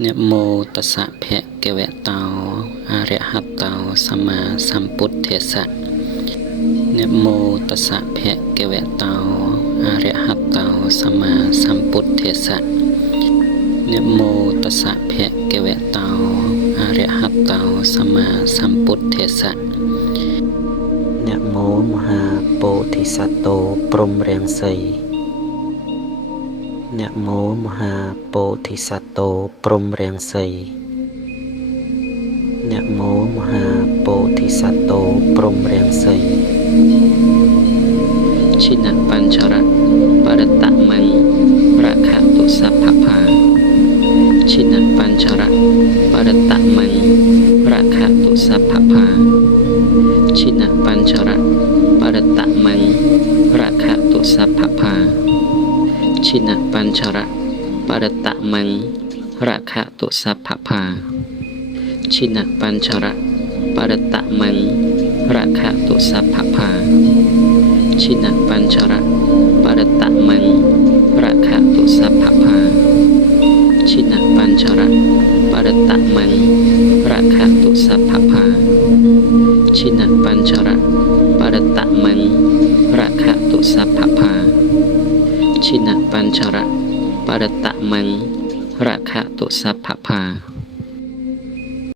นะโมตัสสะภะคะวะโตอะระหะโตสัมมาสัมพุทธัสสะนะโมตัสสะภะคะวะโตอะระหะโตสัมมาสัมพุทธัสสะนะโมตัสสะภะคะวะโตอะระหะโตสัมมาสัมพุทธัสสะนะโมมหาโพธิสัตว์โตพรหมรังสีนะโมมหาโพธิสัตว์โตพรหมรังสีนะโมมหาโพธิสัตว์โตพรหมรังสีชินะปัญชระปรตะมังราคะตุสัพพพาชินะปัญชระปรตะมังราคะตุสัพพพาชินะปัญชระปรตะมังราคะตุสัพพพาชินะปัญชระปรตะมังราคะตุสัพพพาชินะปัญชระปรตะมังราคะตุสัพพพาชินะปัญชระปรตะมังราคะตุสัพพพาชินะปัญชระปรตะมังราคะตุสัพพพาชินะปัญชระปรตะมังราคะตุสัพพพาชินะปัญชระปรตะมังราคะตุสัพพพา